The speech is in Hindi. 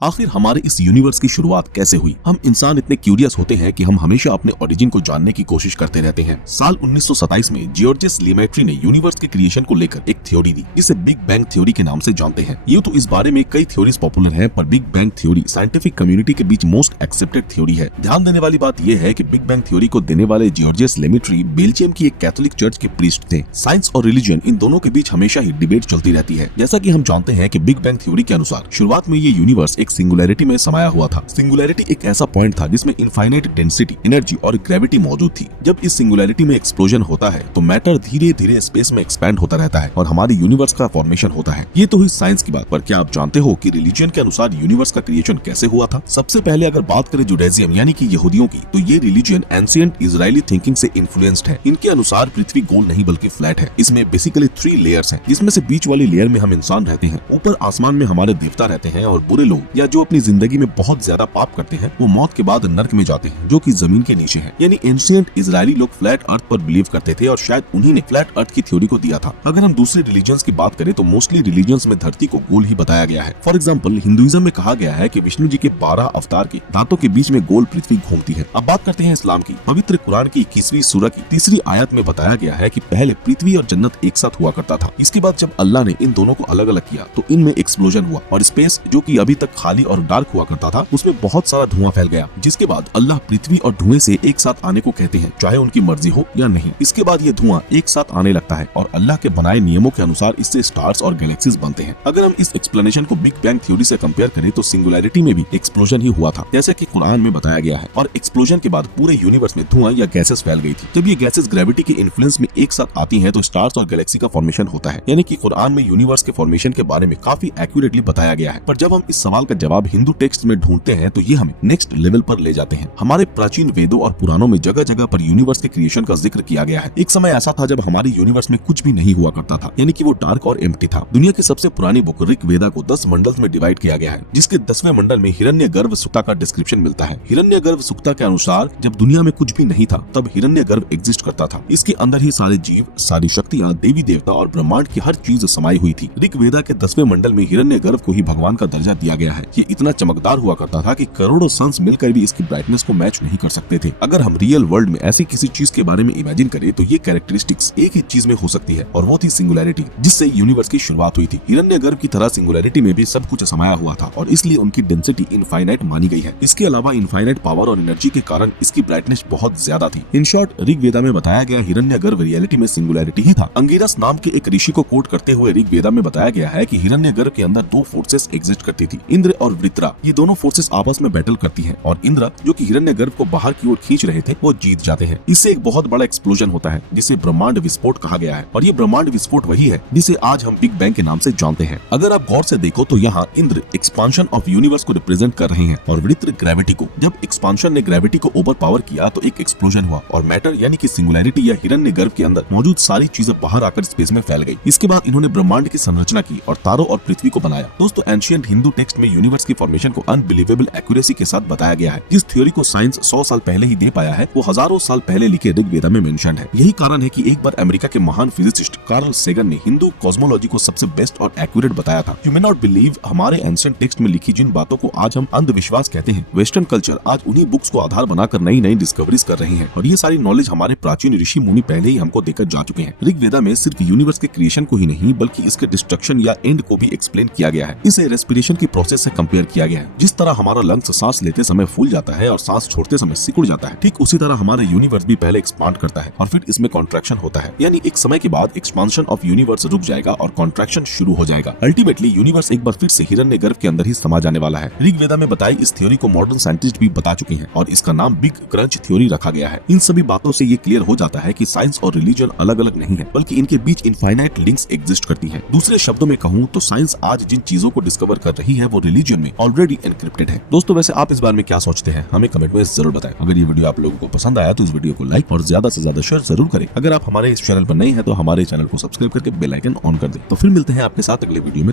आखिर हमारे इस यूनिवर्स की शुरुआत कैसे हुई। हम इंसान इतने क्यूरियस होते हैं कि हम हमेशा अपने ओरिजिन को जानने की कोशिश करते रहते हैं। साल 1927 में जियोर्जियस लेमेट्री ने यूनिवर्स के क्रिएशन को लेकर एक थ्योरी दी, जिसे बिग बैंग थ्योरी के नाम से जानते हैं। यूं तो इस बारे में कई थ्योरीज पॉपुलर हैं, पर big bang theory scientific community के बीच मोस्ट एक्सेप्टेड थ्योरी है। ध्यान देने वाली बात यह है कि बिग बैंग थ्योरी को देने वाले जियोर्जियस लेमेट्री बेल्जियम की एक कैथोलिक चर्च के प्रीस्ट थे। साइंस और रिलीजन इन दोनों के बीच हमेशा ही डिबेट चलती रहती है। जैसा कि हम जानते हैं कि बिग बैंग थ्योरी के अनुसार शुरुआत में ये यूनिवर्स एक सिंगुलैरिटी में समाया हुआ था। सिंगुलैरिटी एक ऐसा पॉइंट था जिसमें इनफाइनाइट डेंसिटी, एनर्जी और ग्रेविटी मौजूद थी। जब इस सिंगुलैरिटी में एक्सप्लोजन होता है तो मैटर धीरे धीरे स्पेस में एक्सपैंड होता रहता है और हमारे यूनिवर्स का फॉर्मेशन होता है। ये तो हुई साइंस की बात, पर क्या आप जानते हो कि रिलीजन के अनुसार यूनिवर्स का क्रिएशन कैसे हुआ था? सबसे पहले अगर बात करें जुडाइज्म यानी कि यहूदियों की, तो ये रिलीजन एंशिएंट इजरायली थिंकिंग से इन्फ्लुएंस्ड है। इनके अनुसार पृथ्वी गोल नहीं बल्कि फ्लैट है। इसमें बेसिकली 3 लेयर्स हैं, जिसमें से बीच वाली लेयर में हम इंसान रहते हैं, ऊपर आसमान में हमारे देवता रहते हैं और बुरे लोग या जो अपनी जिंदगी में बहुत ज्यादा पाप करते हैं वो मौत के बाद नर्क में जाते हैं, जो कि जमीन के नीचे है। यानी एंशिएंट इजरायली लोग फ्लैट अर्थ पर बिलीव करते थे और शायद उन्हीं ने फ्लैट अर्थ की थ्योरी को दिया था। अगर हम दूसरे रिलीजन्स की बात करें तो मोस्टली रिलीजन्स में धरती को गोल ही बताया गया है। फॉर एग्जाम्पल हिंदुइज्म में कहा गया है कि विष्णु जी के 12 अवतार के दांतों के बीच में गोल पृथ्वी घूमती है। अब बात करते हैं इस्लाम की। पवित्र कुरान की 21वीं सूरह की 3री आयत में बताया गया है कि पहले पृथ्वी और जन्नत एक साथ हुआ करता था। इसके बाद जब अल्लाह ने इन दोनों को अलग अलग किया तो इनमें एक्सप्लोजन हुआ और स्पेस, जो कि अभी तक खाली और डार्क हुआ करता था, उसमें बहुत सारा धुआं फैल गया। जिसके बाद अल्लाह पृथ्वी और धुएं से एक साथ आने को कहते हैं, चाहे उनकी मर्जी हो या नहीं। इसके बाद ये धुआं एक साथ आने लगता है और अल्लाह के बनाए नियमों के अनुसार इससे स्टार्स और गैलेक्सीज बनते हैं। अगर हम इस एक्सप्लेनेशन को बिग बैंग थ्योरी से कंपेयर करें तो सिंगुलैरिटी में भी एक्सप्लोजन ही हुआ था, जैसे कि कुरान में बताया गया है। और एक्सप्लोजन के बाद पूरे यूनिवर्स में धुआं या गैसेस फैल गई थी। जब ये गैसेस ग्रेविटी के इन्फ्लुएंस में एक साथ आती हैं तो स्टार्स और गैलेक्सी का फॉर्मेशन होता है। यानी कि कुरान में यूनिवर्स के फॉर्मेशन के बारे में काफी एक्यूरेटली बताया गया है। पर जब हम इस सवाल का जवाब हिंदू टेक्स्ट में ढूंढते हैं तो ये हमें नेक्स्ट लेवल पर ले जाते हैं। हमारे प्राचीन वेदों और पुराणों में जगह जगह पर यूनिवर्स के क्रिएशन का जिक्र किया गया है। एक समय ऐसा था जब हमारे यूनिवर्स में कुछ भी नहीं हुआ करता था, यानी कि वो डार्क और एम्प्टी था। दुनिया की सबसे पुरानी बुक ऋग वेदा को 10 मंडल्स में डिवाइड किया गया है, जिसके 10वें मंडल में हिरण्यगर्भ सुक्ता का डिस्क्रिप्शन मिलता है। हिरण्यगर्भ सुक्ता के अनुसार जब दुनिया में कुछ भी नहीं था तब हिरण्यगर्भ एग्जिस्ट करता था। इसके अंदर ही सारे जीव, सारी शक्तियाँ, देवी देवता और ब्रह्मांड की हर चीज समाई हुई थी। ऋग वेदा के 10वें मंडल में हिरण्यगर्भ को ही भगवान का दर्जा दिया गया है। ये इतना चमकदार हुआ करता था कि करोड़ों सन्स मिलकर भी इसकी ब्राइटनेस को मैच नहीं कर सकते थे। अगर हम रियल वर्ल्ड में ऐसी किसी चीज के बारे में इमेजिन करें तो ये कैरेक्टरिस्टिक्स एक ही चीज में हो सकती है और वो थी सिंगुलैरिटी, जिससे यूनिवर्स की शुरुआत हुई थी। हिरण्यगर्भ की तरह सिंगुलैरिटी में भी सब कुछ समाया हुआ था और इसलिए उनकी डेंसिटी इनफाइनाइट मानी गई है। इसके अलावा इनफाइनाइट पावर और एनर्जी के कारण इसकी ब्राइटनेस बहुत ज्यादा थी। इन शॉर्ट, ऋग वेदा में बताया गया हिरण्यगर्भ रियलिटी में सिंगुलैरिटी ही था। अंगिरस नाम के एक ऋषि को कोट करते हुए ऋग वेदा में बताया गया है कि हिरण्यगर्भ के अंदर 2 फोर्सेस एग्जिस्ट करती थी, इंद्र और वृत्रा। ये दोनों फोर्सेस आपस में बैटल करती हैं और इंद्र, जो कि हिरण्यगर्भ को बाहर की ओर खींच रहे थे, वो जीत जाते हैं। इससे एक बहुत बड़ा एक्सप्लोजन होता है जिसे ब्रह्मांड विस्फोट कहा गया है और ये ब्रह्मांड विस्फोट वही है जिसे आज हम बिग बैंग के नाम से जानते हैं। अगर आप गौर से देखो तो यहाँ इंद्र एक्सपांशन ऑफ यूनिवर्स को रिप्रेजेंट कर रहे हैं और वृत्र ग्रेविटी को। जब एक्सपांशन ने ग्रेविटी को ओवर पावर किया तो एक एक्सप्लोजन हुआ और मैटर यानी कि सिंगुलैरिटी या हिरण्यगर्भ के अंदर मौजूद सारी चीजें बाहर आकर स्पेस में फैल गई। इसके बाद इन्होंने ब्रह्मांड की संरचना की और तारों और पृथ्वी को बनाया। दोस्तों, एंशिएंट हिंदू टेक्स्ट में यूनिवर्स की फॉर्मेशन को अनबिलीवेबल एक्यूरेसी के साथ बताया गया है। जिस थ्योरी को साइंस 100 साल पहले ही दे पाया है वो हजारों साल पहले लिखे ऋग वेदा में मेंशन है। यही कारण है कि एक बार अमेरिका के महान फिजिसिस्ट कार्ल सेगन ने हिंदू कॉस्मोलॉजी को सबसे बेस्ट और एक्यूरेट बताया था। यू मे नॉट बिलीव, हमारे एंशिएंट टेक्स्ट में लिखी जिन बातों को आज हम अंधविश्वास कहते हैं, वेस्टर्न कल्चर आज उन्हीं बुक्स को आधार बनाकर नई नई डिस्कवरीज कर रही है और ये सारी नॉलेज हमारे प्राचीन ऋषि मुनि पहले ही हमको देकर जा चुके हैं। ऋग वेदा में सिर्फ यूनिवर्स के क्रिएशन को ही नहीं बल्कि इसके डिस्ट्रक्शन या एंड को भी एक्सप्लेन किया गया है। इसे रेस्पिरेशन की प्रोसेस से कंपेयर किया गया है। जिस तरह हमारा लंग्स सांस लेते समय फूल जाता है और सांस छोड़ते समय सिकुड़ जाता है, ठीक उसी तरह हमारा यूनिवर्स भी पहले एक्सपांड करता है और फिर इसमें कॉन्ट्रैक्शन होता है। यानी एक समय के बाद एक्सपांशन ऑफ यूनिवर्स रुक जाएगा और कॉन्ट्रैक्शन शुरू हो जाएगा। अल्टीमेटली यूनिवर्स एक बार फिर से हिरण्यगर्भ के अंदर ही समा जाने वाला है। ऋग वेदा में बताई इस थ्योरी को मॉडर्न साइंटिस्ट भी बता चुके हैं और इसका नाम बिग क्रंच थ्योरी रखा गया है। इन सभी बातों से ये क्लियर हो जाता है कि साइंस और रिलीजन अलग अलग नहीं है बल्कि इनके बीच इनफाइनाइट लिंक्स एग्जिस्ट करती हैं। दूसरे शब्दों में कहूँ तो साइंस आज जिन चीजों को डिस्कवर कर रही है वो रिलीजन में ऑलरेडी एनक्रिप्टेड है। दोस्तों, वैसे आप इस बारे में क्या सोचते हैं हमें कमेंट में जरूर बताएं। अगर ये वीडियो आप लोगों को पसंद आया तो इस वीडियो को लाइक और ज्यादा से ज्यादा शेयर जरूर करें। अगर आप हमारे इस चैनल पर नए हैं तो हमारे चैनल को सब्सक्राइब करके बेल आइकन ऑन कर दें। तो फिर मिलते हैं आपके साथ अगले वीडियो में।